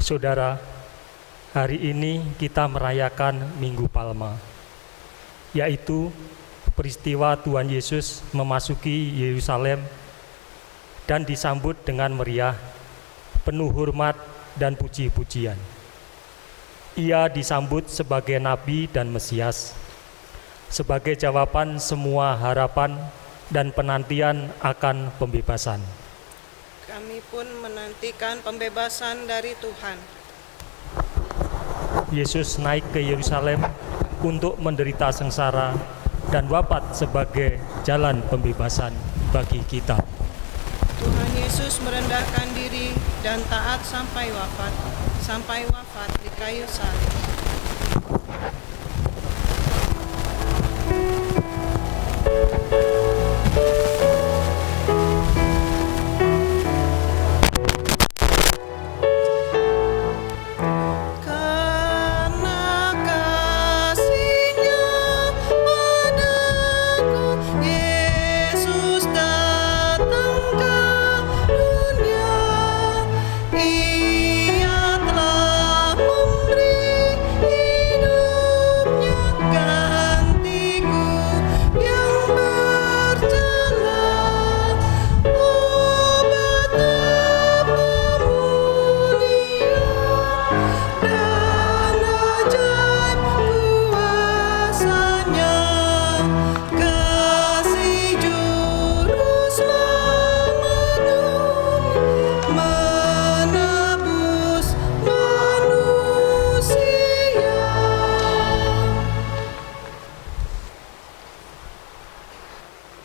Saudara, hari ini kita merayakan Minggu Palma, yaitu peristiwa Tuhan Yesus memasuki Yerusalem dan disambut dengan meriah, penuh hormat dan puji-pujian. Ia disambut sebagai Nabi dan Mesias, sebagai jawaban semua harapan dan penantian akan pembebasan. Kami pun menantikan pembebasan dari Tuhan. Yesus naik ke Yerusalem untuk menderita sengsara dan wafat sebagai jalan pembebasan bagi kita. Tuhan Yesus merendahkan diri dan taat sampai wafat di kayu salib.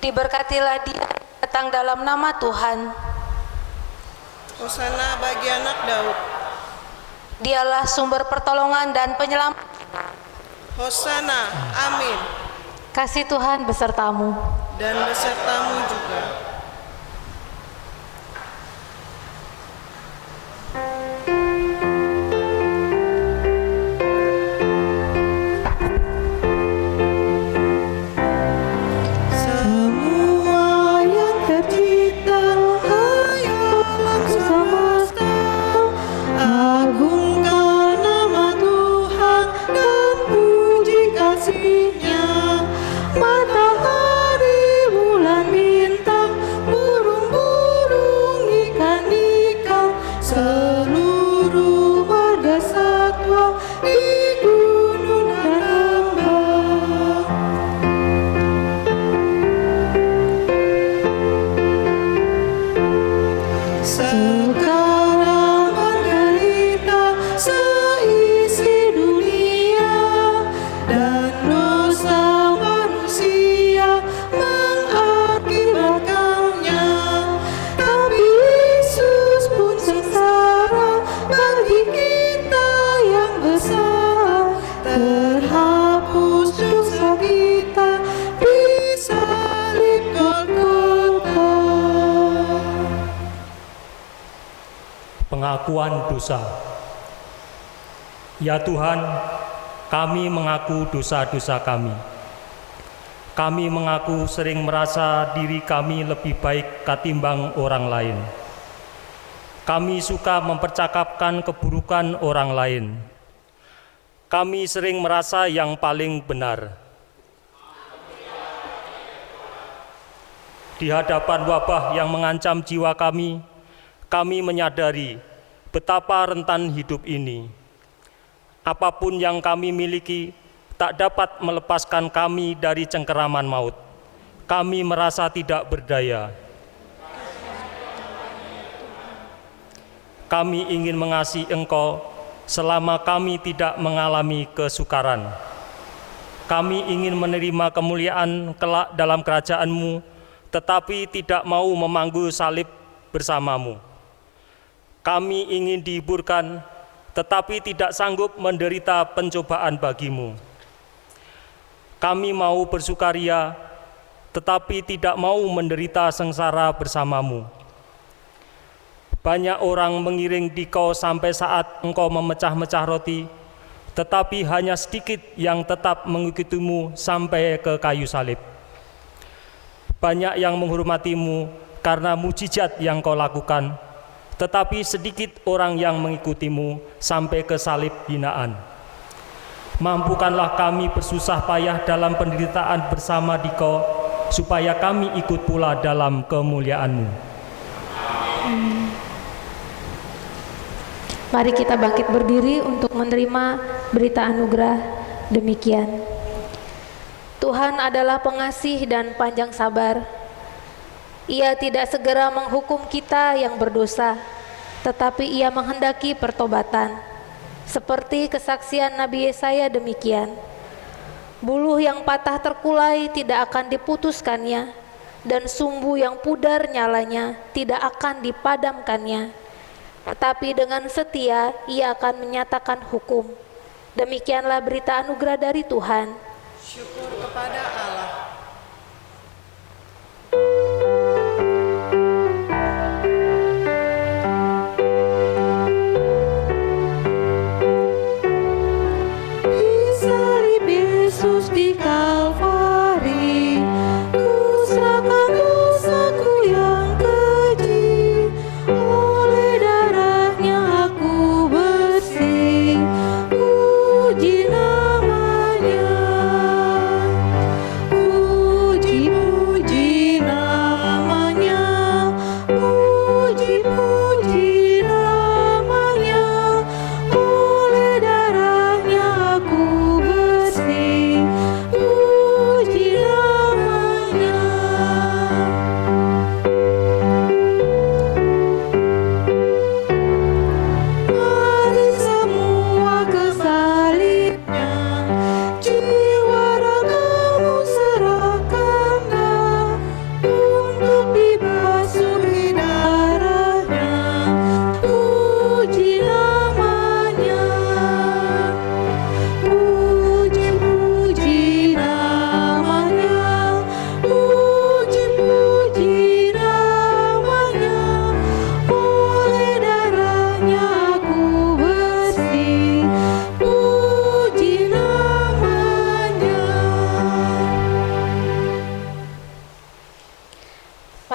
Diberkatilah dia datang dalam nama Tuhan. Hosana bagi anak Daud. Dialah sumber pertolongan dan penyelamat. Hosana, amin. Kasih Tuhan besertamu. Dan besertamu juga. Pengakuan dosa. Ya Tuhan, kami mengaku dosa-dosa kami. Kami mengaku sering merasa diri kami lebih baik ketimbang orang lain. Kami suka mempercakapkan keburukan orang lain. Kami sering merasa yang paling benar. Di hadapan wabah yang mengancam jiwa kami menyadari betapa rentan hidup ini. Apapun yang kami miliki tak dapat melepaskan kami dari cengkeraman maut. Kami merasa tidak berdaya. Kami ingin mengasihi Engkau selama kami tidak mengalami kesukaran. Kami ingin menerima kemuliaan kelak dalam kerajaan-Mu, tetapi tidak mau memanggul salib bersama-Mu. Kami ingin dihiburkan, tetapi tidak sanggup menderita pencobaan bagi-Mu. Kami mau bersukaria, tetapi tidak mau menderita sengsara bersama-Mu. Banyak orang mengiring Dikau sampai saat Engkau memecah-mecah roti, tetapi hanya sedikit yang tetap mengikuti-Mu sampai ke kayu salib. Banyak yang menghormati-Mu karena mujizat yang Kau lakukan, tetapi sedikit orang yang mengikutimu sampai ke salib hinaan. Mampukanlah kami bersusah payah dalam penderitaan bersama Dikau, supaya kami ikut pula dalam kemuliaan-Mu. Mari kita bangkit berdiri untuk menerima berita anugerah demikian. Tuhan adalah pengasih dan panjang sabar. Ia tidak segera menghukum kita yang berdosa, tetapi Ia menghendaki pertobatan. Seperti kesaksian Nabi Yesaya demikian. Buluh yang patah terkulai tidak akan diputuskannya, dan sumbu yang pudar nyalanya tidak akan dipadamkannya. Tetapi dengan setia Ia akan menyatakan hukum. Demikianlah berita anugerah dari Tuhan. Syukur kepada Allah.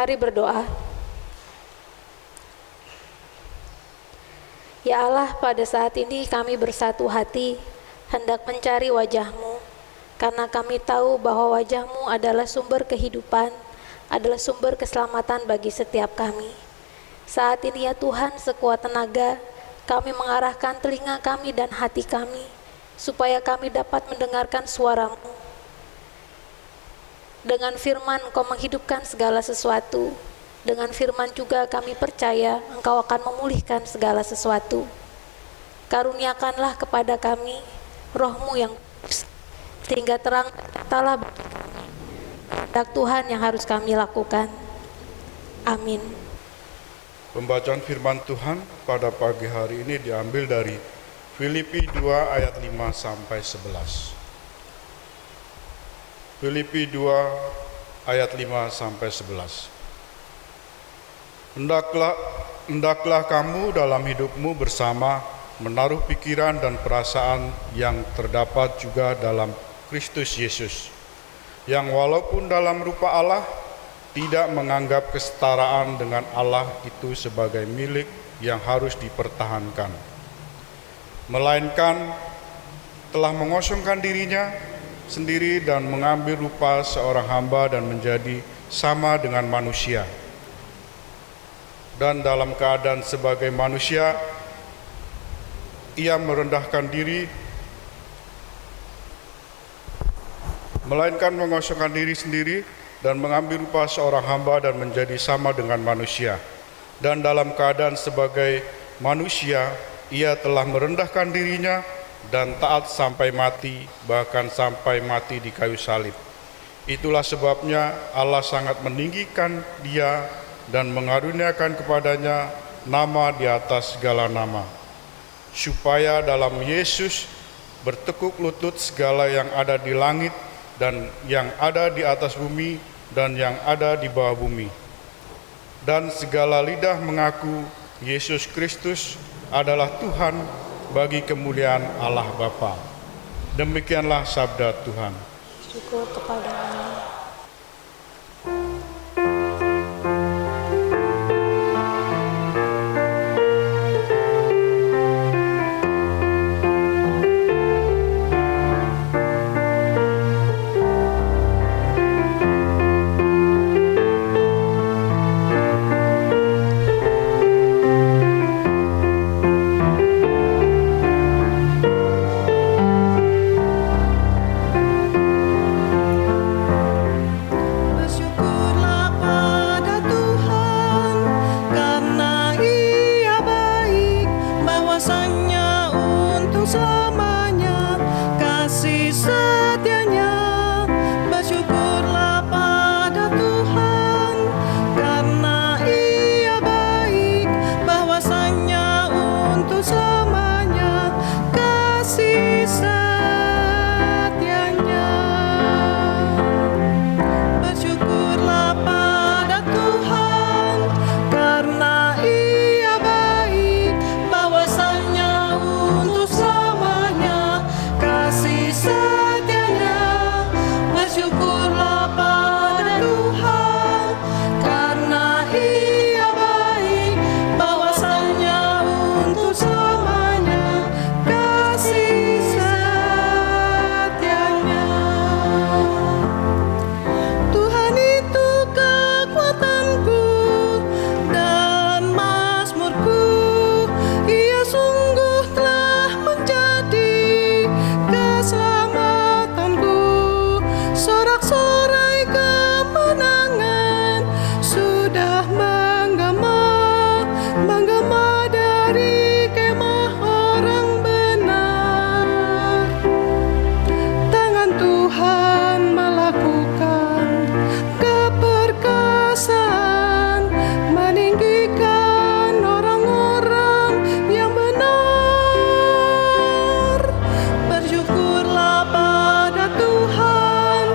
Mari berdoa. Ya Allah, pada saat ini kami bersatu hati hendak mencari wajah-Mu, karena kami tahu bahwa wajah-Mu adalah sumber kehidupan, adalah sumber keselamatan bagi setiap kami. Saat ini ya Tuhan, sekuat tenaga kami mengarahkan telinga kami dan hati kami, supaya kami dapat mendengarkan suara-Mu. Dengan firman Engkau menghidupkan segala sesuatu. Dengan firman juga kami percaya Engkau akan memulihkan segala sesuatu. Karuniakanlah kepada kami Roh-Mu yang kudus, sehingga terang nyatalah bagi kami kehendak Tuhan yang harus kami lakukan. Amin. Pembacaan firman Tuhan pada pagi hari ini diambil dari Filipi 2 ayat 5 sampai 11. Filipi 2 ayat 5 sampai 11. Hendaklah kamu dalam hidupmu bersama menaruh pikiran dan perasaan yang terdapat juga dalam Kristus Yesus, yang walaupun dalam rupa Allah tidak menganggap kesetaraan dengan Allah itu sebagai milik yang harus dipertahankan, melainkan telah mengosongkan dirinya sendiri dan mengambil rupa seorang hamba dan menjadi sama dengan manusia. Dan dalam keadaan sebagai manusia, Ia merendahkan diri, melainkan mengosongkan diri sendiri dan mengambil rupa seorang hamba dan menjadi sama dengan manusia. Dan dalam keadaan sebagai manusia, Ia telah merendahkan dirinya dan taat sampai mati, bahkan sampai mati di kayu salib. Itulah sebabnya Allah sangat meninggikan Dia dan mengaruniakan kepadanya nama di atas segala nama, supaya dalam Yesus bertekuk lutut segala yang ada di langit dan yang ada di atas bumi dan yang ada di bawah bumi, dan segala lidah mengaku Yesus Kristus adalah Tuhan bagi kemuliaan Allah Bapa. Demikianlah sabda Tuhan. Syukur kepada Allah. bahwasanya untuk selamanya kasih setianya. Bersyukurlah pada Tuhan karena Ia baik, bahwasanya untuk selamanya kasih setianya. Bersyukurlah pada Tuhan karena Ia baik, bahwasanya untuk selamanya kasih setianya. Bersyukurlah pada Tuhan karena Ia baik, bahwasanya untuk selamanya kasih setianya. Tuhan itu kekuatanku dan mazmurku, Ia sungguh telah menjadi keselamatanku. Sorak-sorai kemenangan sudah menggema dari kemah orang benar. Tangan Tuhan melakukan keperkasaan, meninggikan orang-orang yang benar. Bersyukurlah pada Tuhan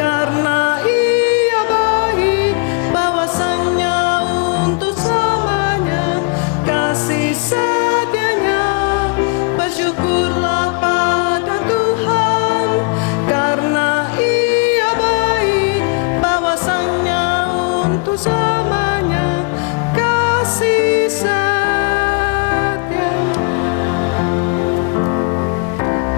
karena Ia baik, bahwasanya untuk selamanya kasih setianya. Bersyukurlah pada Tuhan karena Ia baik, bahwasanya untuk selamanya kasih setianya.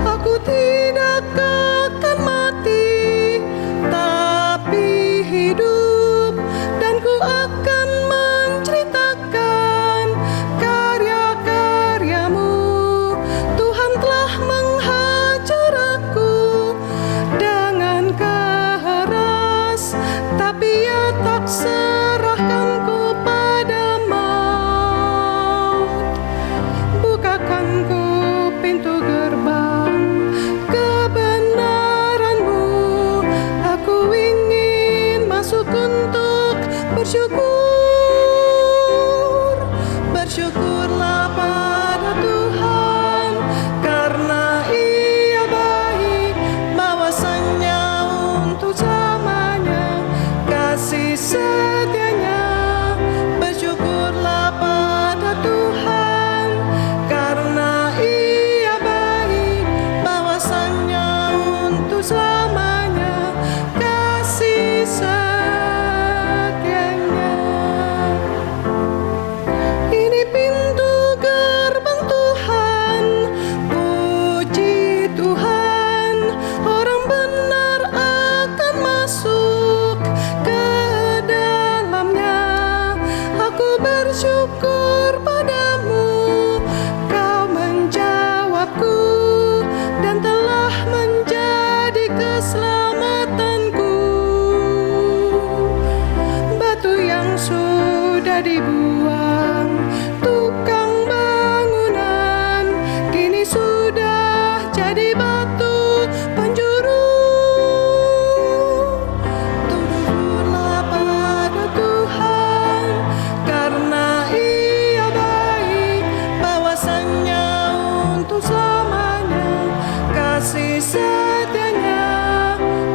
Aku tidak akan mati, tapi hidup, dan ku akan menceritakan karya-karyamu. Tuhan telah menghajar aku dengan keras, tapi Ia tak serahkanku pada maut. Bukakan ku pintu gerbang kebenaran-Mu, aku ingin masuk untuk bersyukur. Bersyukurlah pada Tuhan karena Ia baik, bahwasanya untuk selamanya kasih setianya. Bersyukurlah pada Tuhan karena Ia baik, bahwasanya untuk selamanya kasih setianya. Ini pintu gerbang Tuhan, puji Tuhan, orang benar akan masuk ke dalamnya. Aku bersyukur padamu, Kau menjawabku dan telah menjadi keselamatanku. Batu yang sudah dibuang tukang bangunan, kini sudah jadi batu penjuru. Tunduklah pada Tuhan karena Ia baik, bahwasanya untuk selamanya kasih setianya.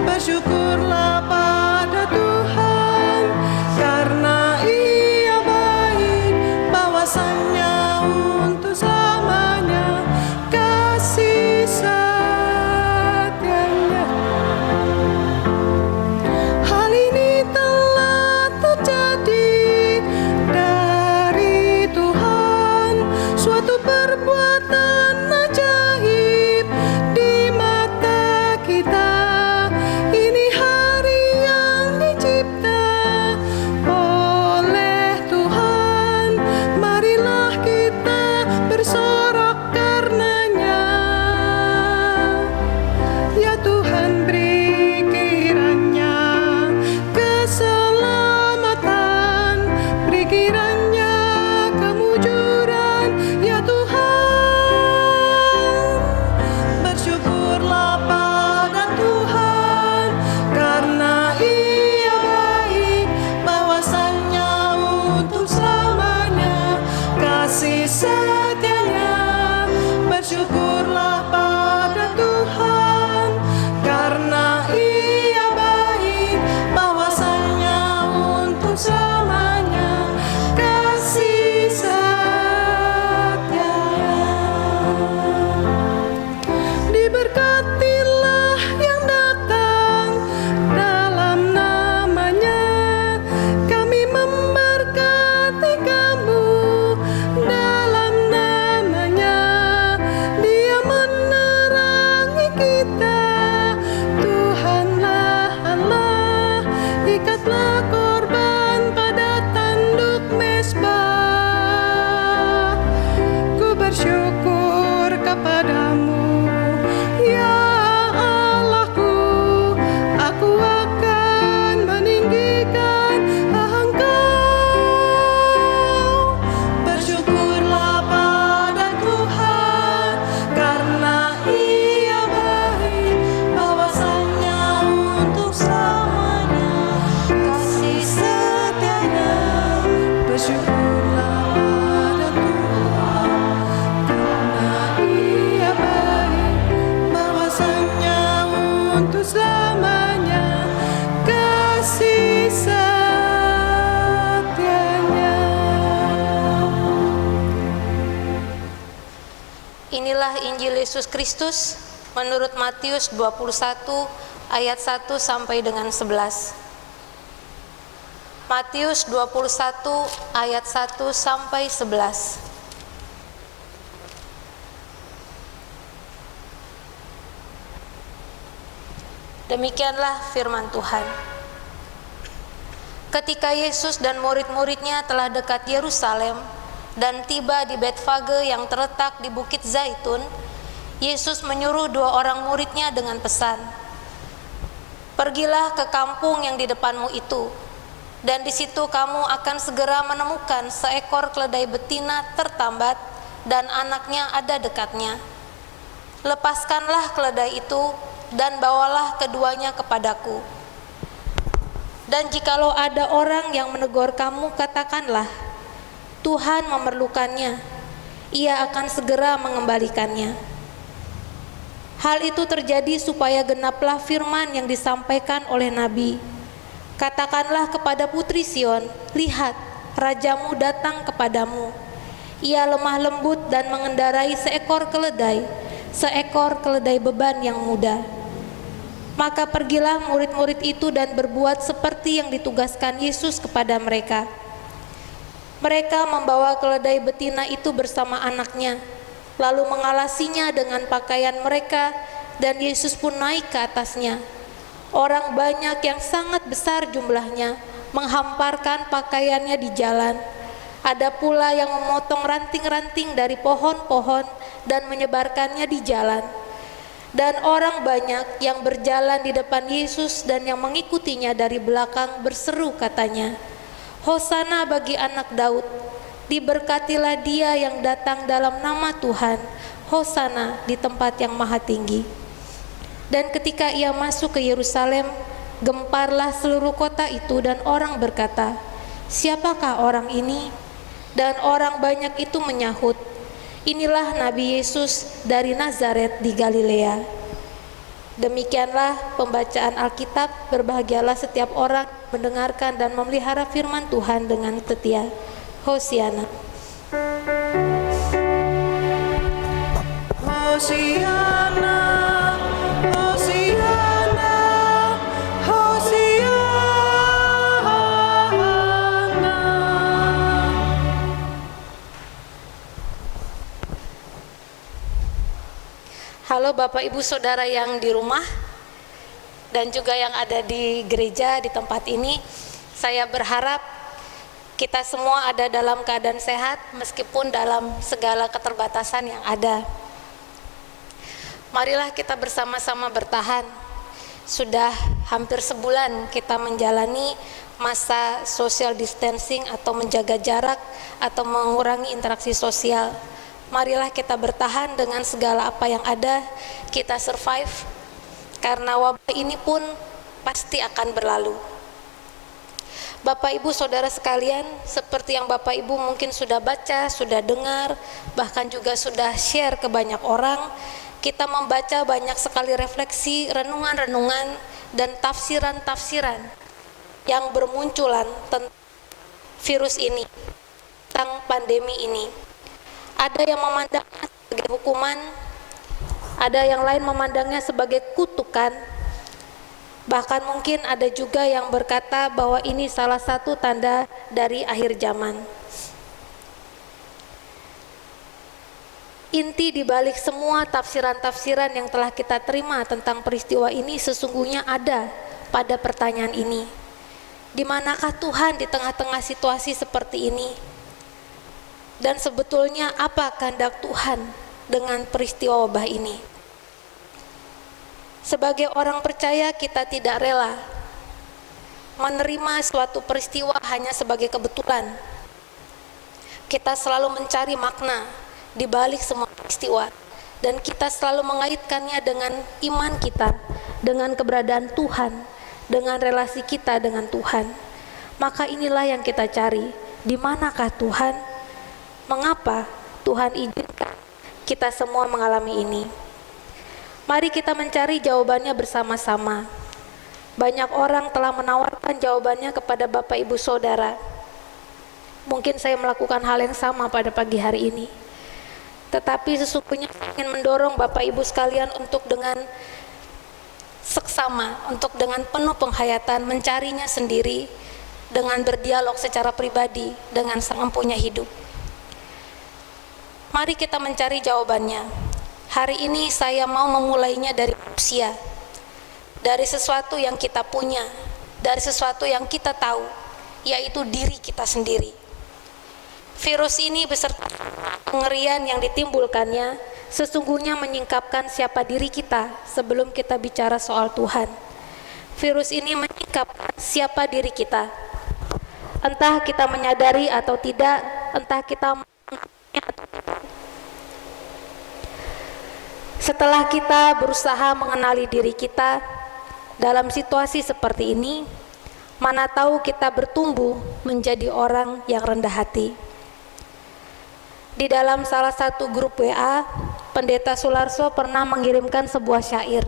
Bersyukurlah pada Tuhan karena Ia baik, bahwasanya untuk selamanya kasih setianya. Hal ini telah terjadi dari Tuhan, suatu perbuatan ajaib di mata kita. Ini hari yang dicipta oleh Tuhan, marilah kita bersorak karenanya. Ya Tuhan, beri kiranya keselamatan, beri kiranya kemujuran, ya Tuhan. kepadamu. Ya Allahku, aku akan meninggikan Engkau. Bersyukurlah pada Tuhan, karena Ia baik, bahwasanya untuk selamanya kasih setianya. Bersyukurlah pada Tuhan, karena Ia baik, bahwasanya untuk selamanya kasih setianya. Inilah Injil Yesus Kristus menurut Matius 21 ayat 1 sampai dengan 11. Matius 21 ayat 1 sampai 11. Demikianlah firman Tuhan. Ketika Yesus dan murid-muridnya telah dekat Yerusalem dan tiba di Betfage yang terletak di Bukit Zaitun, Yesus menyuruh 2 orang muridnya dengan pesan, "Pergilah ke kampung yang di depanmu itu, dan di situ kamu akan segera menemukan seekor keledai betina tertambat dan anaknya ada dekatnya. Lepaskanlah keledai itu dan bawalah keduanya kepadaku. Dan jikalau ada orang yang menegur kamu, katakanlah, Tuhan memerlukannya, Ia akan segera mengembalikannya." Hal itu terjadi supaya genaplah firman yang disampaikan oleh Nabi, "Katakanlah kepada putri Sion, lihat, rajamu datang kepadamu. Ia lemah lembut dan mengendarai seekor keledai beban yang muda." Maka pergilah murid-murid itu dan berbuat seperti yang ditugaskan Yesus kepada mereka. Mereka membawa keledai betina itu bersama anaknya, lalu mengalasinya dengan pakaian mereka, dan Yesus pun naik ke atasnya. Orang banyak yang sangat besar jumlahnya menghamparkan pakaiannya di jalan. Ada pula yang memotong ranting-ranting dari pohon-pohon dan menyebarkannya di jalan. Dan orang banyak yang berjalan di depan Yesus dan yang mengikutinya dari belakang berseru katanya, "Hosana bagi anak Daud, diberkatilah dia yang datang dalam nama Tuhan, Hosana di tempat yang maha tinggi." Dan ketika ia masuk ke Yerusalem, gemparlah seluruh kota itu, dan orang berkata, "Siapakah orang ini?" Dan orang banyak itu menyahut, "Inilah Nabi Yesus dari Nazaret di Galilea." Demikianlah pembacaan Alkitab. Berbahagialah setiap orang mendengarkan dan memelihara firman Tuhan dengan setia. Hosiana. Hosiana, Hosiana, Hosiana. Halo Bapak Ibu Saudara yang di rumah dan juga yang ada di gereja di tempat ini. Saya berharap kita semua ada dalam keadaan sehat meskipun dalam segala keterbatasan yang ada. Marilah kita bersama-sama bertahan. Sudah hampir sebulan kita menjalani masa social distancing atau menjaga jarak atau mengurangi interaksi sosial. Marilah kita bertahan dengan segala apa yang ada, kita survive, karena wabah ini pun pasti akan berlalu. Bapak Ibu Saudara sekalian, seperti yang Bapak Ibu mungkin sudah baca, sudah dengar, bahkan juga sudah share ke banyak orang, kita membaca banyak sekali refleksi, renungan-renungan, dan tafsiran-tafsiran yang bermunculan tentang virus ini, tentang pandemi ini. Ada yang memandangnya sebagai hukuman, ada yang lain memandangnya sebagai kutukan, bahkan mungkin ada juga yang berkata bahwa ini salah satu tanda dari akhir zaman. Inti dibalik semua tafsiran-tafsiran yang telah kita terima tentang peristiwa ini sesungguhnya ada pada pertanyaan ini. Di manakah Tuhan di tengah-tengah situasi seperti ini? Dan sebetulnya apa kehendak Tuhan dengan peristiwa wabah ini. Sebagai orang percaya, kita tidak rela menerima suatu peristiwa hanya sebagai kebetulan. Kita selalu mencari makna di balik semua peristiwa, dan kita selalu mengaitkannya dengan iman kita, dengan keberadaan Tuhan, dengan relasi kita dengan Tuhan. Maka inilah yang kita cari, di manakah Tuhan? Mengapa Tuhan izinkan kita semua mengalami ini? Mari kita mencari jawabannya bersama-sama. Banyak orang telah menawarkan jawabannya kepada Bapak Ibu Saudara. Mungkin saya melakukan hal yang sama pada pagi hari ini. Tetapi sesungguhnya saya ingin mendorong Bapak Ibu sekalian untuk dengan seksama, untuk dengan penuh penghayatan mencarinya sendiri, dengan berdialog secara pribadi dengan Sang Empunya hidup. Mari kita mencari jawabannya. Hari ini saya mau memulainya dari manusia, dari sesuatu yang kita punya, dari sesuatu yang kita tahu, yaitu diri kita sendiri. Virus ini beserta pengerian yang ditimbulkannya sesungguhnya menyingkapkan siapa diri kita sebelum kita bicara soal Tuhan. Virus ini menyingkapkan siapa diri kita. Entah kita menyadari atau tidak, entah kita setelah kita berusaha mengenali diri kita dalam situasi seperti ini, mana tahu kita bertumbuh menjadi orang yang rendah hati. Di dalam salah satu grup WA, Pendeta Sularso pernah mengirimkan sebuah syair.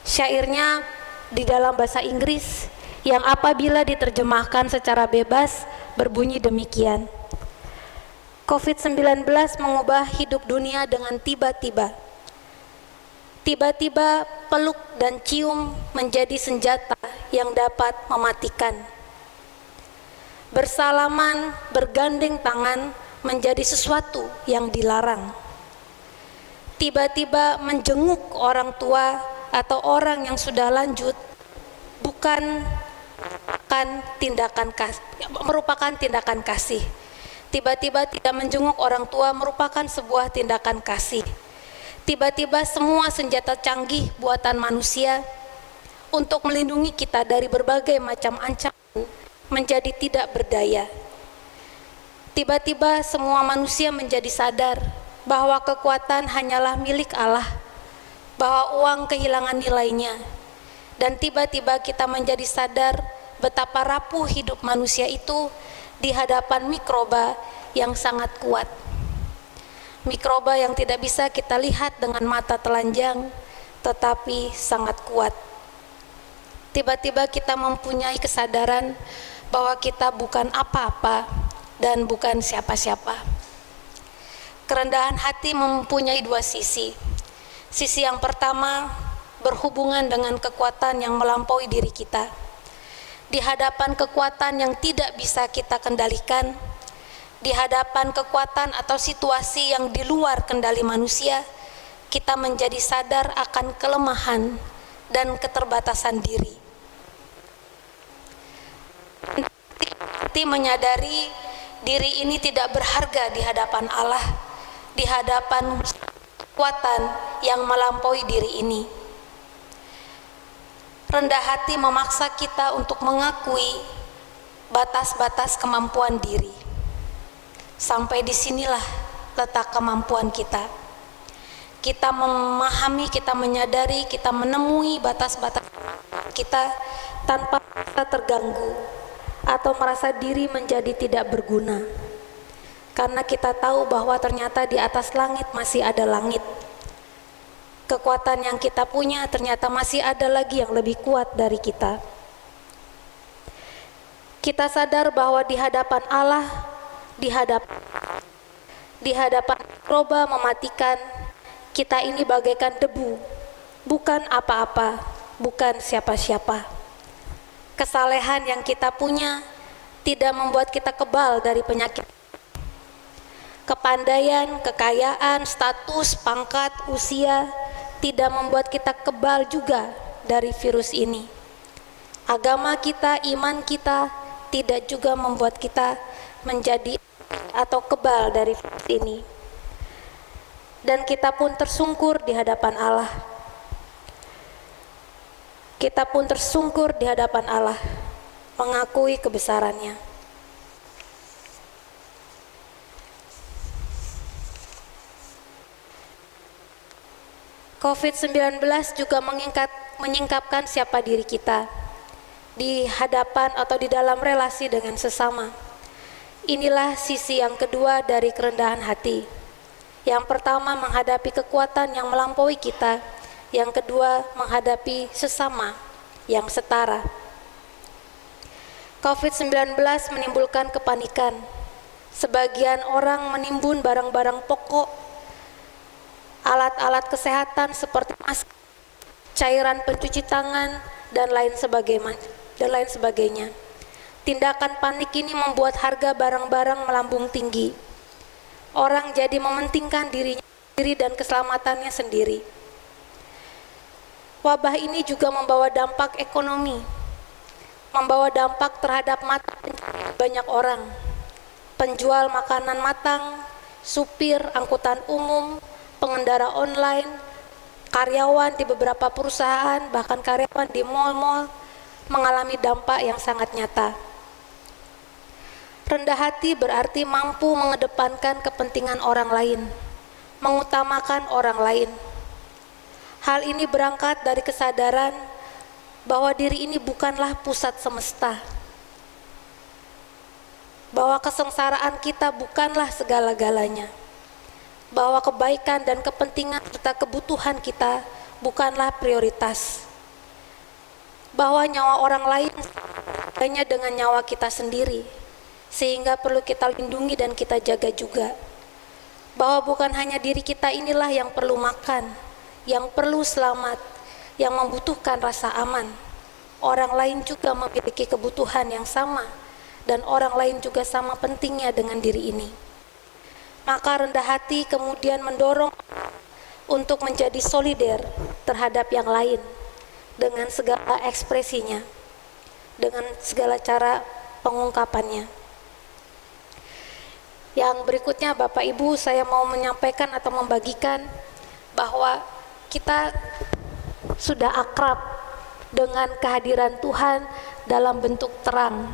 Syairnya di dalam bahasa Inggris yang apabila diterjemahkan secara bebas berbunyi demikian. COVID-19 mengubah hidup dunia dengan tiba-tiba. Tiba-tiba peluk dan cium menjadi senjata yang dapat mematikan. Bersalaman, bergandeng tangan menjadi sesuatu yang dilarang. Tiba-tiba menjenguk orang tua atau orang yang sudah lanjut merupakan tindakan kasih. Tiba-tiba tidak menjenguk orang tua merupakan sebuah tindakan kasih. Tiba-tiba semua senjata canggih buatan manusia untuk melindungi kita dari berbagai macam ancaman menjadi tidak berdaya. Tiba-tiba semua manusia menjadi sadar bahwa kekuatan hanyalah milik Allah, bahwa uang kehilangan nilainya, dan tiba-tiba kita menjadi sadar betapa rapuh hidup manusia itu di hadapan mikroba yang sangat kuat. Mikroba yang tidak bisa kita lihat dengan mata telanjang, tetapi sangat kuat. Tiba-tiba kita mempunyai kesadaran bahwa kita bukan apa-apa dan bukan siapa-siapa. Kerendahan hati mempunyai dua sisi. Sisi yang pertama berhubungan dengan kekuatan yang melampaui diri kita. Di hadapan kekuatan yang tidak bisa kita kendalikan, di hadapan kekuatan atau situasi yang di luar kendali manusia, kita menjadi sadar akan kelemahan dan keterbatasan diri. Hati menyadari diri ini tidak berharga di hadapan Allah, di hadapan kekuatan yang melampaui diri ini. Rendah hati memaksa kita untuk mengakui batas-batas kemampuan diri. Sampai disinilah letak kemampuan kita. Kita memahami, kita menyadari, kita menemui batas-batas kita tanpa merasa terganggu atau merasa diri menjadi tidak berguna. Karena kita tahu bahwa ternyata di atas langit masih ada langit. Kekuatan yang kita punya ternyata masih ada lagi yang lebih kuat dari kita. Kita sadar bahwa di hadapan Allah, di hadapan mikroba mematikan, kita ini bagaikan debu, bukan apa-apa, bukan siapa-siapa. Kesalehan yang kita punya tidak membuat kita kebal dari penyakit. Kepandaian, kekayaan, status, pangkat, usia tidak membuat kita kebal juga dari virus ini. Agama kita, iman kita tidak juga membuat kita menjadi atau kebal dari virus ini. dan kita pun tersungkur di hadapan Allah. Kita pun tersungkur di hadapan Allah, mengakui kebesarannya. COVID-19 juga menyingkapkan siapa diri kita di hadapan atau di dalam relasi dengan sesama. Inilah sisi yang kedua dari kerendahan hati. Yang pertama, menghadapi kekuatan yang melampaui kita. Yang kedua, menghadapi sesama yang setara. COVID-19 menimbulkan kepanikan. Sebagian orang menimbun barang-barang pokok, alat-alat kesehatan seperti masker, cairan pencuci tangan, dan lain sebagainya. Tindakan panik ini membuat harga barang-barang melambung tinggi. Orang jadi mementingkan dirinya sendiri dan keselamatannya sendiri. Wabah ini juga membawa dampak ekonomi, membawa dampak terhadap mata banyak orang. Penjual makanan matang, supir angkutan umum, pengendara online, karyawan di beberapa perusahaan, bahkan karyawan di mal-mal mengalami dampak yang sangat nyata. Rendah hati berarti mampu mengedepankan kepentingan orang lain, mengutamakan orang lain. Hal ini berangkat dari kesadaran bahwa diri ini bukanlah pusat semesta, bahwa kesengsaraan kita bukanlah segala-galanya, bahwa kebaikan dan kepentingan serta kebutuhan kita bukanlah prioritas, bahwa nyawa orang lain hanya dengan nyawa kita sendiri, sehingga perlu kita lindungi dan kita jaga juga, bahwa bukan hanya diri kita inilah yang perlu makan, yang perlu selamat, yang membutuhkan rasa aman. Orang lain juga memiliki kebutuhan yang sama, dan orang lain juga sama pentingnya dengan diri ini. Maka rendah hati kemudian mendorong untuk menjadi solider terhadap yang lain dengan segala ekspresinya, dengan segala cara pengungkapannya. Yang berikutnya, Bapak Ibu, saya mau menyampaikan atau membagikan bahwa kita sudah akrab dengan kehadiran Tuhan dalam bentuk terang,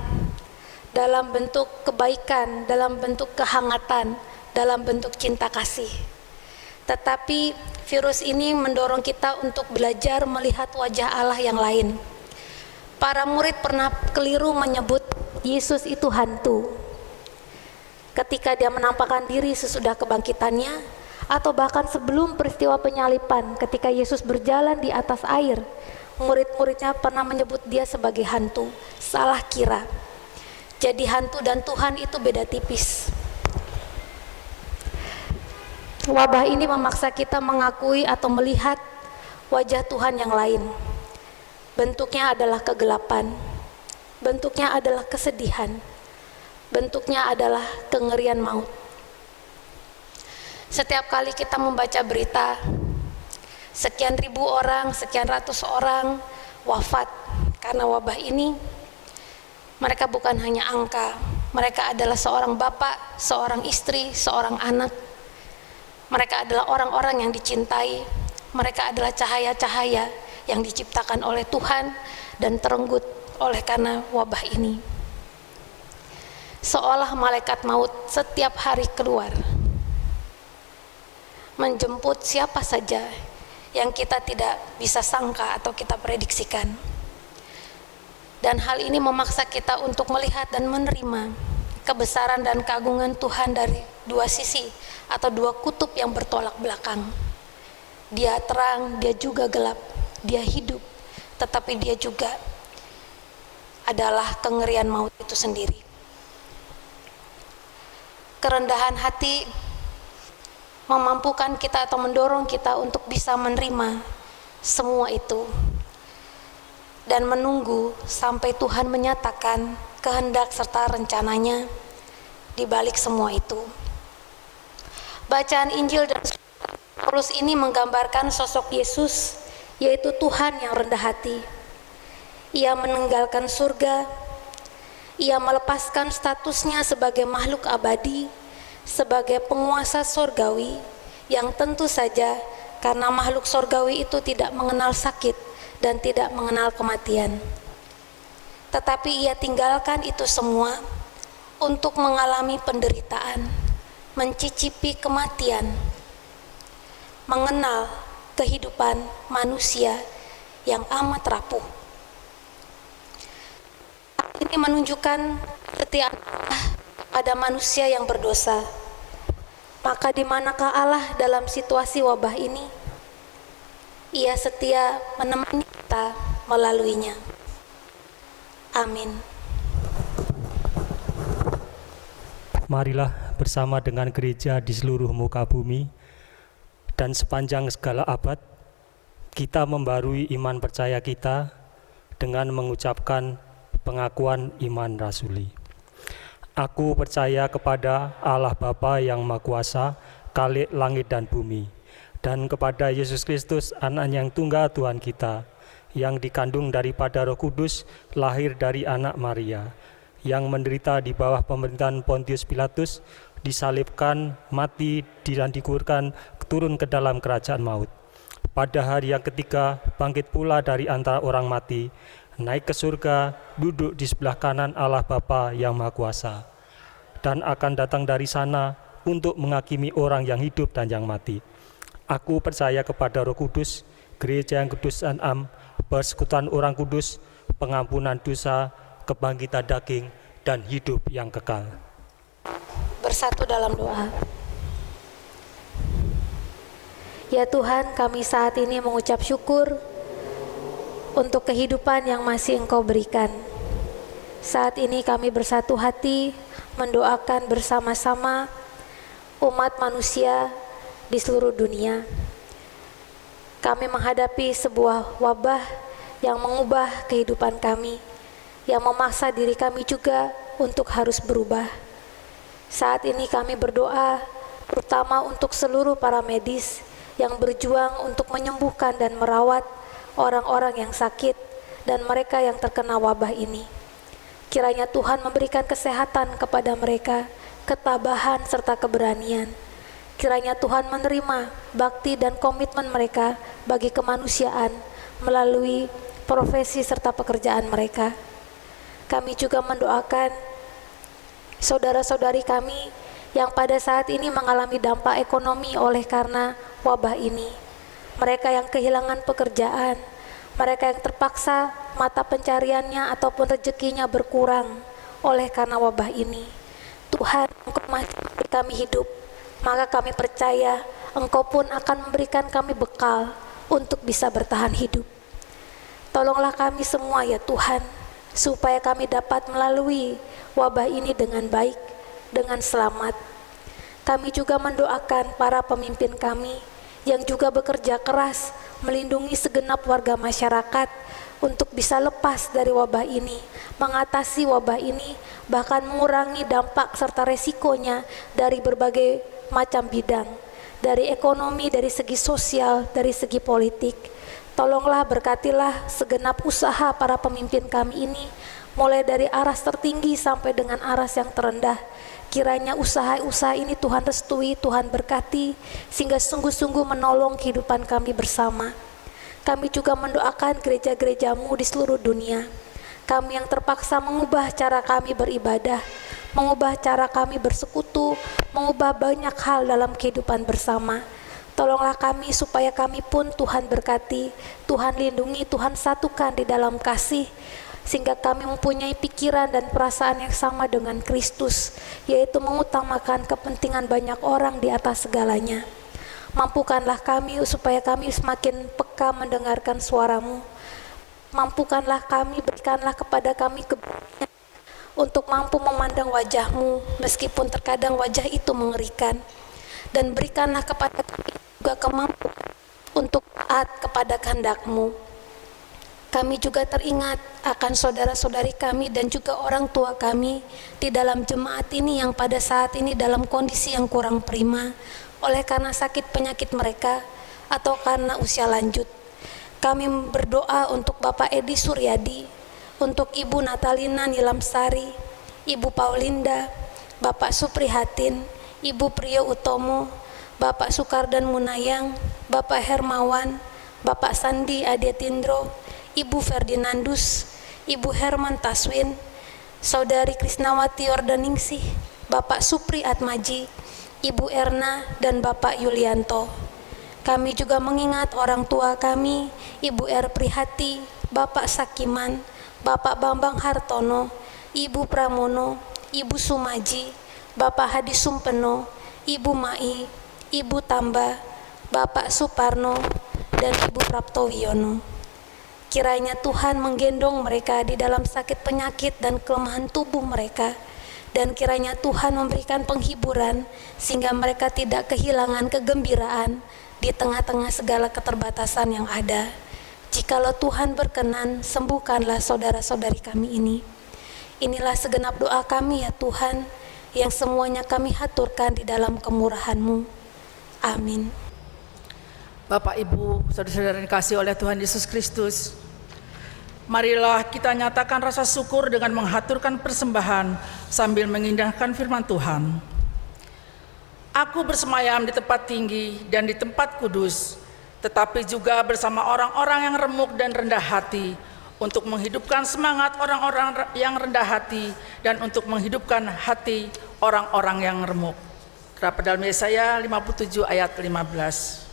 dalam bentuk kebaikan, dalam bentuk kehangatan, dalam bentuk cinta kasih. Tetapi virus ini mendorong kita untuk belajar melihat wajah Allah yang lain. Para murid pernah keliru menyebut Yesus itu hantu ketika dia menampakkan diri sesudah kebangkitannya, atau bahkan sebelum peristiwa penyalipan ketika Yesus berjalan di atas air. Murid-muridnya pernah menyebut dia sebagai hantu. Salah kira. Jadi hantu dan Tuhan itu beda tipis. Wabah ini memaksa kita mengakui atau melihat wajah Tuhan yang lain. Bentuknya adalah kegelapan, bentuknya adalah kesedihan, bentuknya adalah kengerian maut. Setiap kali kita membaca berita, sekian ribu orang, sekian ratus orang wafat karena wabah ini, mereka bukan hanya angka, mereka adalah seorang bapak, seorang istri, seorang anak. Mereka adalah orang-orang yang dicintai, mereka adalah cahaya-cahaya yang diciptakan oleh Tuhan dan terenggut oleh karena wabah ini. Seolah malaikat maut setiap hari keluar menjemput siapa saja yang kita tidak bisa sangka atau kita prediksikan. Dan hal ini memaksa kita untuk melihat dan menerima kebesaran dan keagungan Tuhan dari dua sisi atau dua kutub yang bertolak belakang. Dia terang, dia juga gelap, dia hidup, tetapi dia juga adalah kengerian maut itu sendiri. Kerendahan hati memampukan kita atau mendorong kita untuk bisa menerima semua itu dan menunggu sampai Tuhan menyatakan kehendak serta rencananya di balik semua itu. Bacaan Injil dan Paulus ini menggambarkan sosok Yesus, yaitu Tuhan yang rendah hati. Ia meninggalkan surga, ia melepaskan statusnya sebagai makhluk abadi, sebagai penguasa surgawi yang tentu saja karena makhluk sorgawi itu tidak mengenal sakit dan tidak mengenal kematian. Tetapi ia tinggalkan itu semua untuk mengalami penderitaan, mencicipi kematian, mengenal kehidupan manusia yang amat rapuh. Ini menunjukkan kesetiaan Allah pada manusia yang berdosa. Maka di manakah Allah dalam situasi wabah ini? Ia setia menemani kita melaluinya. Amin. Marilah bersama dengan gereja di seluruh muka bumi dan sepanjang segala abad kita membarui iman percaya kita dengan mengucapkan pengakuan iman rasuli. Aku percaya kepada Allah Bapa yang Maha Kuasa, Khalik langit dan bumi, dan kepada Yesus Kristus, Anak yang tunggal Tuhan kita, yang dikandung daripada Roh Kudus, lahir dari anak Maria, yang menderita di bawah pemerintahan Pontius Pilatus, disalibkan, mati, dan dikuburkan, turun ke dalam kerajaan maut. Pada hari yang ketiga, bangkit pula dari antara orang mati, naik ke surga, duduk di sebelah kanan Allah Bapa yang Maha Kuasa, dan akan datang dari sana untuk menghakimi orang yang hidup dan yang mati. Aku percaya kepada Roh Kudus, gereja yang kudus dan am, persekutuan orang kudus, pengampunan dosa, kebangkitan daging, dan hidup yang kekal. Bersatu dalam doa. Ya Tuhan, kami saat ini mengucap syukur untuk kehidupan yang masih Engkau berikan. Saat ini kami bersatu hati mendoakan bersama-sama umat manusia di seluruh dunia. Kami menghadapi sebuah wabah yang mengubah kehidupan kami, yang memaksa diri kami juga untuk harus berubah. Saat ini kami berdoa terutama untuk seluruh para medis yang berjuang untuk menyembuhkan dan merawat orang-orang yang sakit dan mereka yang terkena wabah ini. Kiranya Tuhan memberikan kesehatan kepada mereka, ketabahan serta keberanian. Kiranya Tuhan menerima bakti dan komitmen mereka bagi kemanusiaan melalui profesi serta pekerjaan mereka. Kami juga mendoakan saudara-saudari kami yang pada saat ini mengalami dampak ekonomi oleh karena wabah ini. Mereka yang kehilangan pekerjaan, mereka yang terpaksa mata pencariannya ataupun rezekinya berkurang oleh karena wabah ini. Tuhan, Engkau masih memberi kami hidup, maka kami percaya Engkau pun akan memberikan kami bekal untuk bisa bertahan hidup. Tolonglah kami semua ya Tuhan, supaya kami dapat melalui wabah ini dengan baik, dengan selamat. Kami juga mendoakan para pemimpin kami yang juga bekerja keras melindungi segenap warga masyarakat untuk bisa lepas dari wabah ini, mengatasi wabah ini, bahkan mengurangi dampak serta resikonya dari berbagai macam bidang, dari ekonomi, dari segi sosial, dari segi politik. Tolonglah berkatilah segenap usaha para pemimpin kami ini, mulai dari aras tertinggi sampai dengan aras yang terendah. Kiranya usaha-usaha ini Tuhan restui, Tuhan berkati, sehingga sungguh-sungguh menolong kehidupan kami bersama. Kami juga mendoakan gereja-gereja-Mu di seluruh dunia. Kami yang terpaksa mengubah cara kami beribadah, mengubah cara kami bersekutu, mengubah banyak hal dalam kehidupan bersama. Tolonglah kami supaya kami pun Tuhan berkati, Tuhan lindungi, Tuhan satukan di dalam kasih, sehingga kami mempunyai pikiran dan perasaan yang sama dengan Kristus, yaitu mengutamakan kepentingan banyak orang di atas segalanya. Mampukanlah kami supaya kami semakin peka mendengarkan suara-Mu. Mampukanlah kami, berikanlah kepada kami keberanian untuk mampu memandang wajah-Mu, meskipun terkadang wajah itu mengerikan. Dan berikanlah kepada kami juga kemampuan untuk taat kepada kehendak-Mu. Kami juga teringat akan saudara-saudari kami dan juga orang tua kami di dalam jemaat ini yang pada saat ini dalam kondisi yang kurang prima oleh karena sakit penyakit mereka atau karena usia lanjut. Kami berdoa untuk Bapak Edi Suryadi, untuk Ibu Natalina Nilamsari, Ibu Paulinda, Bapak Suprihatin, Ibu Priyo Utomo, Bapak Sukardan Munayang, Bapak Hermawan, Bapak Sandi Adetindro, Ibu Ferdinandus, Ibu Herman Taswin, Saudari Krisnawati Ordaningsih, Bapak Supri Atmaji, Ibu Erna, dan Bapak Yulianto. Kami juga mengingat orang tua kami, Ibu R. Prihati, Bapak Sakiman, Bapak Bambang Hartono, Ibu Pramono, Ibu Sumaji, Bapak Hadi Sumpeno, Ibu Mai, Ibu Tamba, Bapak Suparno, dan Ibu Praptowiono. Kiranya Tuhan menggendong mereka di dalam sakit penyakit dan kelemahan tubuh mereka, dan kiranya Tuhan memberikan penghiburan sehingga mereka tidak kehilangan kegembiraan di tengah-tengah segala keterbatasan yang ada. Jikalau Tuhan berkenan, sembuhkanlah saudara-saudari kami ini. Inilah segenap doa kami ya Tuhan, yang semuanya kami haturkan di dalam kemurahan-Mu. Amin. Bapak, Ibu, saudara-saudara yang dikasihi oleh Tuhan Yesus Kristus, marilah kita nyatakan rasa syukur dengan menghaturkan persembahan sambil mengindahkan firman Tuhan. Aku bersemayam di tempat tinggi dan di tempat kudus, tetapi juga bersama orang-orang yang remuk dan rendah hati, untuk menghidupkan semangat orang-orang yang rendah hati dan untuk menghidupkan hati orang-orang yang remuk. Terdapat dalam Yesaya 57 ayat 15.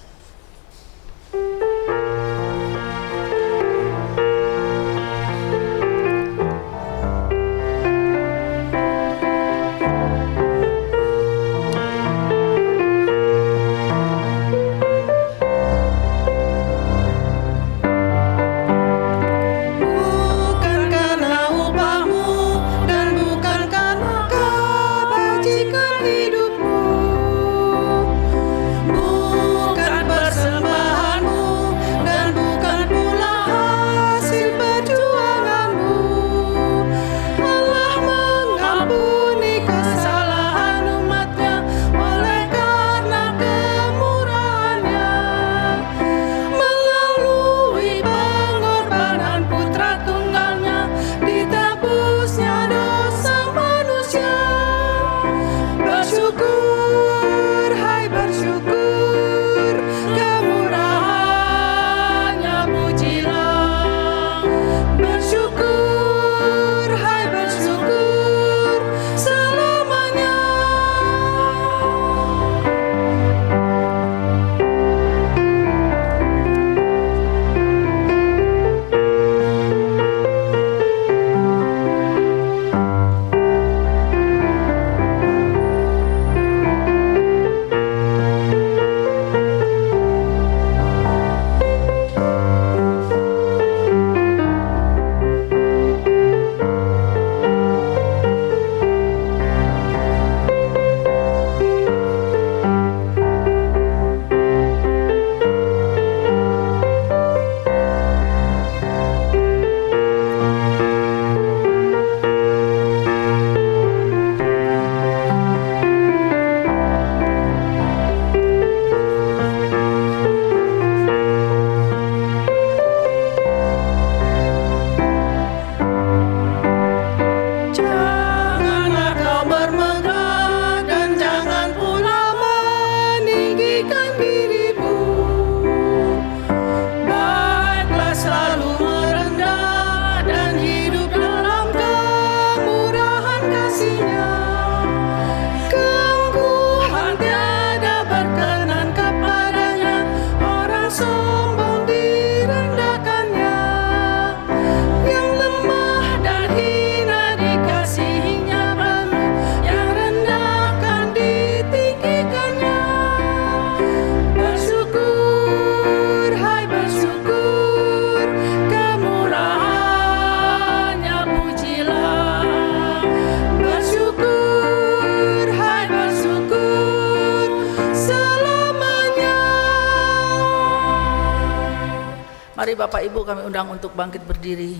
Mari Bapak Ibu kami undang untuk bangkit berdiri.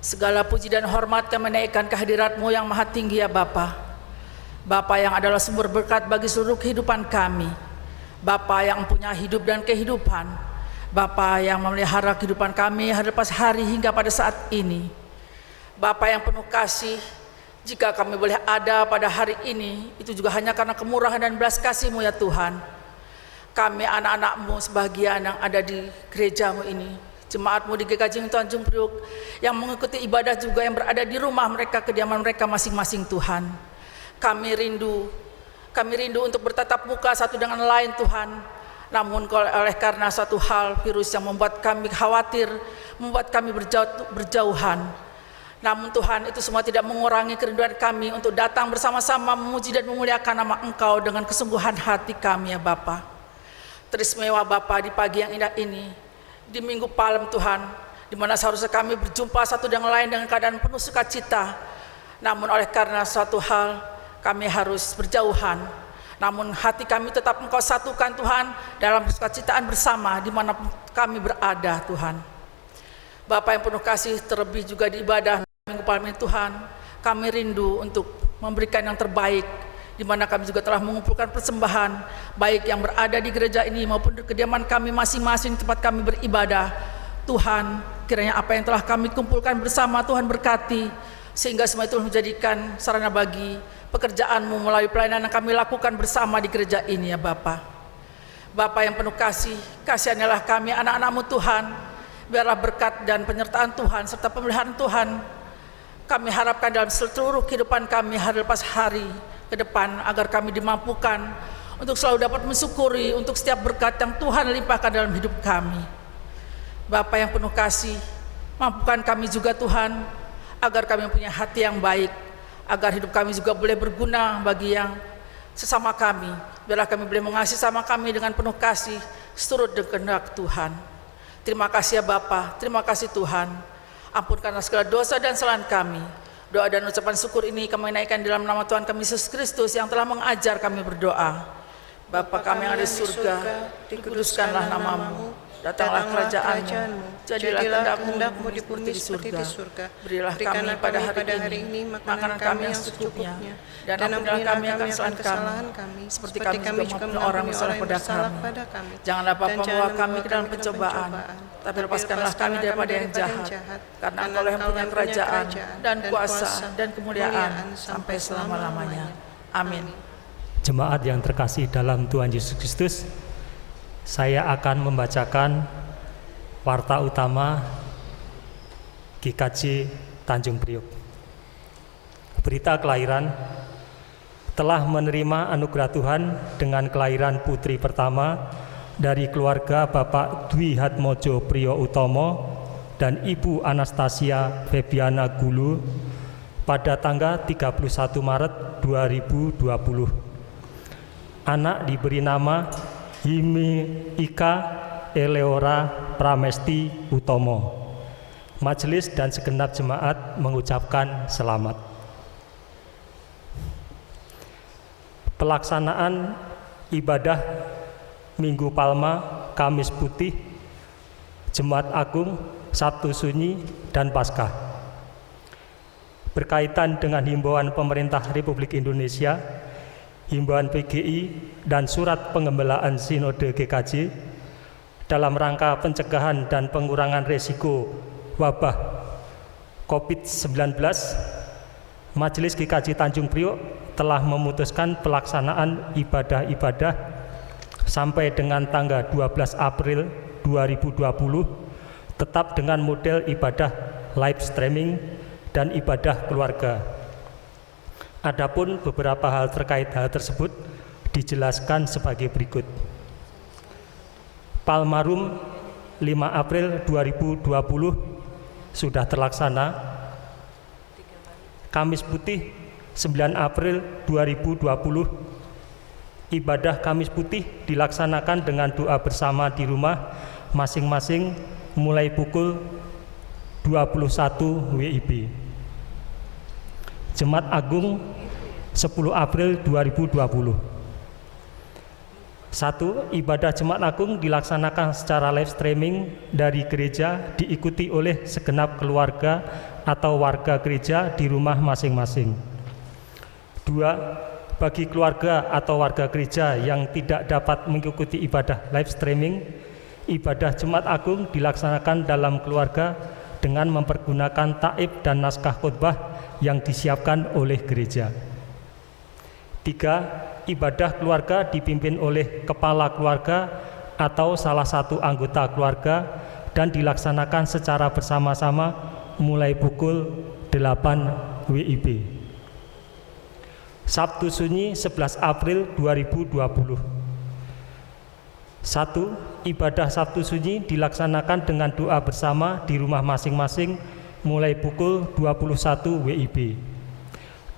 Segala puji dan hormat kami naikkan kehadirat-Mu yang maha tinggi ya Bapa. Bapa yang adalah sumber berkat bagi seluruh kehidupan kami. Bapa yang punya hidup dan kehidupan. Bapa yang memelihara kehidupan kami hari lepas hari hingga pada saat ini. Bapa yang penuh kasih, Jika kami boleh ada pada hari ini, itu juga hanya karena kemurahan dan belas kasih-Mu ya Tuhan. Kami anak-anak-Mu sebagian yang ada di gereja-Mu ini, jemaat-Mu di GKJ Tanjung Priok, yang mengikuti ibadah juga yang berada di rumah mereka, kediaman mereka masing-masing Tuhan. Kami rindu untuk bertatap muka satu dengan lain Tuhan. Namun oleh karena satu hal virus yang membuat kami khawatir, membuat kami berjauhan. Namun Tuhan, itu semua tidak mengurangi kerinduan kami untuk datang bersama-sama memuji dan memuliakan nama Engkau dengan kesungguhan hati kami ya Bapa. Teristimewa Bapa di pagi yang indah ini, di Minggu Palem Tuhan, di mana seharusnya kami berjumpa satu dengan lain dengan keadaan penuh sukacita. Namun oleh karena suatu hal, kami harus berjauhan. Namun hati kami tetap Engkau satukan Tuhan dalam kesukacitaan bersama di mana kami berada Tuhan. Bapa yang penuh kasih, terlebih juga di ibadah Minggu Palem ini Tuhan, kami rindu untuk memberikan yang terbaik, di mana kami juga telah mengumpulkan persembahan, baik yang berada di gereja ini maupun di kediaman kami masing-masing tempat kami beribadah. Tuhan, kiranya apa yang telah kami kumpulkan bersama Tuhan berkati, sehingga semua itu menjadikan sarana bagi pekerjaan-Mu melalui pelayanan yang kami lakukan bersama di gereja ini ya Bapa. Bapa yang penuh kasih, kasihanilah kami anak-anak-Mu Tuhan, biarlah berkat dan penyertaan Tuhan serta pemeliharaan Tuhan kami harapkan dalam seluruh kehidupan kami hari lepas hari ke depan, agar kami dimampukan untuk selalu dapat mensyukuri untuk setiap berkat yang Tuhan limpahkan dalam hidup kami. Bapa yang penuh kasih, mampukan kami juga Tuhan, agar kami punya hati yang baik, agar hidup kami juga boleh berguna bagi yang sesama kami. Biarlah kami boleh mengasihi sama kami dengan penuh kasih, seturut dengan kehendak Tuhan. Terima kasih ya Bapa, terima kasih Tuhan. Ampunkanlah segala dosa dan kesalahan kami. Doa dan ucapan syukur ini kami naikkan dalam nama Tuhan kami Yesus Kristus yang telah mengajar kami berdoa. Bapa kami yang ada di surga, dikuduskanlah nama-Mu, datanglah kerajaan-Mu, jadilah kehendak-Mu seperti di surga. Berilah kami pada hari ini makanan kami yang secukupnya, dan ampunilah kami akan kesalahan kami, seperti kami juga mengampuni orang yang bersalah pada kami. Janganlah Bapa membawa kami ke dalam pencobaan, tapi lepaskanlah kami daripada yang jahat, karena Engkau yang punya kerajaan dan kuasa dan kemuliaan sampai selama-lamanya. Amin. Jemaat yang terkasih dalam Tuhan Yesus Kristus, saya akan membacakan warta utama GKJ Tanjung Priok. Berita kelahiran: telah menerima anugerah Tuhan dengan kelahiran putri pertama dari keluarga Bapak Dwi Hatmojo Priyo Utomo dan Ibu Anastasia Febiana Gulu pada tanggal 31 Maret 2020. Anak diberi nama Himi Ika Eleora Pramesti Utomo. Majelis dan segenap jemaat mengucapkan selamat. Pelaksanaan ibadah Minggu Palma, Kamis Putih, Jemaat Agung, Sabtu Sunyi, dan Paskah. Berkaitan dengan himbauan pemerintah Republik Indonesia, himbauan PGI, dan surat pengembelaan Sinode GKJ dalam rangka pencegahan dan pengurangan risiko wabah COVID-19, Majelis GKJ Tanjung Priok telah memutuskan pelaksanaan ibadah-ibadah sampai dengan tanggal 12 April 2020 tetap dengan model ibadah live streaming dan ibadah keluarga. Adapun beberapa hal terkait hal tersebut dijelaskan sebagai berikut. Palmarum 5 April 2020 sudah terlaksana. Kamis Putih 9 April 2020, ibadah Kamis Putih dilaksanakan dengan doa bersama di rumah masing-masing mulai pukul 21 WIB. Jemaat Agung 10 April 2020. 1. Ibadah Jemaat Agung dilaksanakan secara live streaming dari gereja, diikuti oleh segenap keluarga atau warga gereja di rumah masing-masing. 2. Bagi keluarga atau warga gereja yang tidak dapat mengikuti ibadah live streaming, ibadah Jemaat Agung dilaksanakan dalam keluarga dengan mempergunakan taib dan naskah khotbah yang disiapkan oleh gereja. 3. Ibadah keluarga dipimpin oleh kepala keluarga atau salah satu anggota keluarga dan dilaksanakan secara bersama-sama mulai pukul 8 WIB. Sabtu Sunyi 11 April 2020. 1. Ibadah Sabtu Sunyi dilaksanakan dengan doa bersama di rumah masing-masing mulai pukul 21 WIB.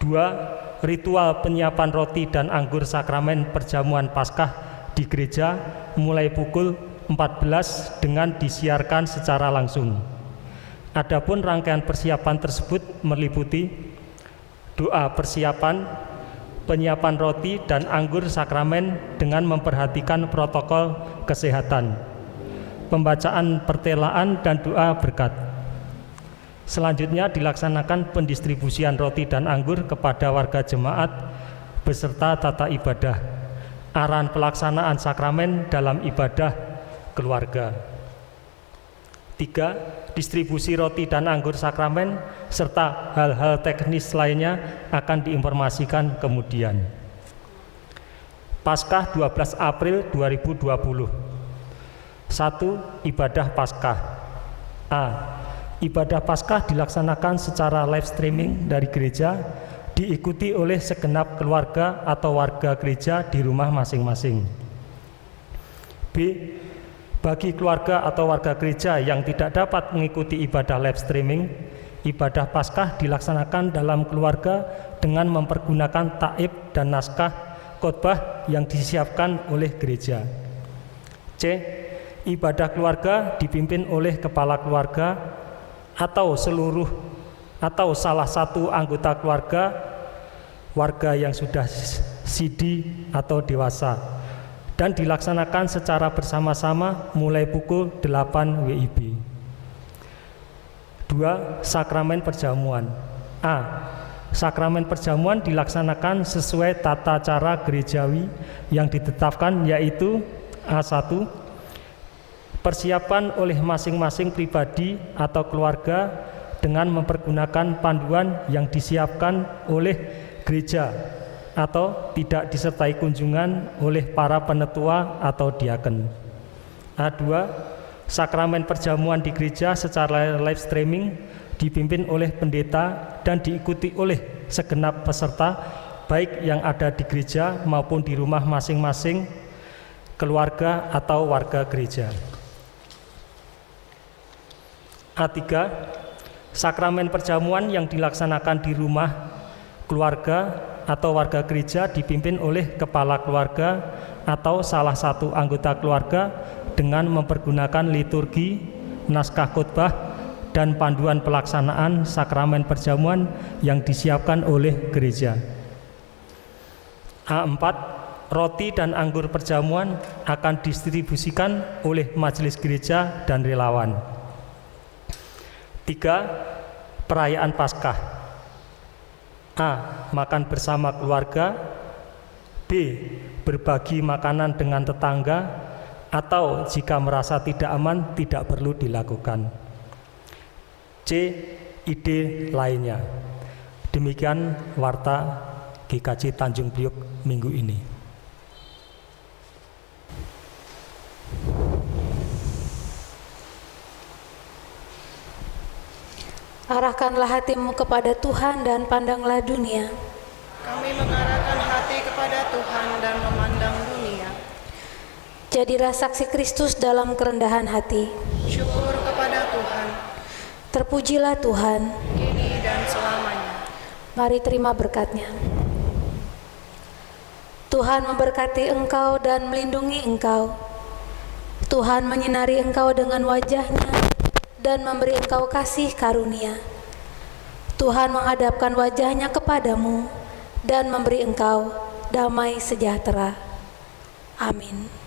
2. Ritual penyiapan roti dan anggur sakramen perjamuan Paskah di gereja mulai pukul 14 dengan disiarkan secara langsung. Adapun rangkaian persiapan tersebut meliputi doa persiapan, penyiapan roti dan anggur sakramen dengan memperhatikan protokol kesehatan, pembacaan pertelaan dan doa berkat. Selanjutnya dilaksanakan pendistribusian roti dan anggur kepada warga jemaat beserta tata ibadah, arahan pelaksanaan sakramen dalam ibadah keluarga. 3. Distribusi roti dan anggur sakramen serta hal-hal teknis lainnya akan diinformasikan kemudian. Paskah 12 April 2020. 1. Ibadah Paskah. A. Ibadah Paskah dilaksanakan secara live streaming dari gereja, diikuti oleh segenap keluarga atau warga gereja di rumah masing-masing. B. Bagi keluarga atau warga gereja yang tidak dapat mengikuti ibadah live streaming, ibadah Paskah dilaksanakan dalam keluarga dengan mempergunakan taib dan naskah khotbah yang disiapkan oleh gereja. C. Ibadah keluarga dipimpin oleh kepala keluarga atau salah satu anggota keluarga, warga yang sudah sidi atau dewasa, dan dilaksanakan secara bersama-sama mulai pukul 8 WIB. 2. Sakramen perjamuan. A. Sakramen perjamuan dilaksanakan sesuai tata cara gerejawi yang ditetapkan, yaitu A1. Persiapan oleh masing-masing pribadi atau keluarga dengan mempergunakan panduan yang disiapkan oleh gereja atau tidak disertai kunjungan oleh para penetua atau diaken. A2. Sakramen perjamuan di gereja secara live streaming dipimpin oleh pendeta dan diikuti oleh segenap peserta baik yang ada di gereja maupun di rumah masing-masing keluarga atau warga gereja. A3. Sakramen perjamuan yang dilaksanakan di rumah keluarga atau warga gereja dipimpin oleh kepala keluarga atau salah satu anggota keluarga dengan mempergunakan liturgi, naskah khotbah, dan panduan pelaksanaan sakramen perjamuan yang disiapkan oleh gereja. A4. Roti dan anggur perjamuan akan didistribusikan oleh majelis gereja dan relawan. 3. Perayaan Paskah. A. Makan bersama keluarga. B. Berbagi makanan dengan tetangga, atau jika merasa tidak aman tidak perlu dilakukan. C. Ide lainnya. Demikian warta GKJ Tanjung Priok minggu ini. Arahkanlah hatimu kepada Tuhan dan pandanglah dunia. Kami mengarahkan hati kepada Tuhan dan memandang dunia. Jadilah saksi Kristus dalam kerendahan hati. Syukur kepada Tuhan, Terpujilah Tuhan. kini dan selamanya. Mari terima berkat-Nya. Tuhan memberkati engkau dan melindungi engkau. Tuhan menyinari engkau dengan wajah-Nya dan memberi engkau kasih karunia. Tuhan menghadapkan wajah-Nya kepadamu dan memberi engkau damai sejahtera. Amin.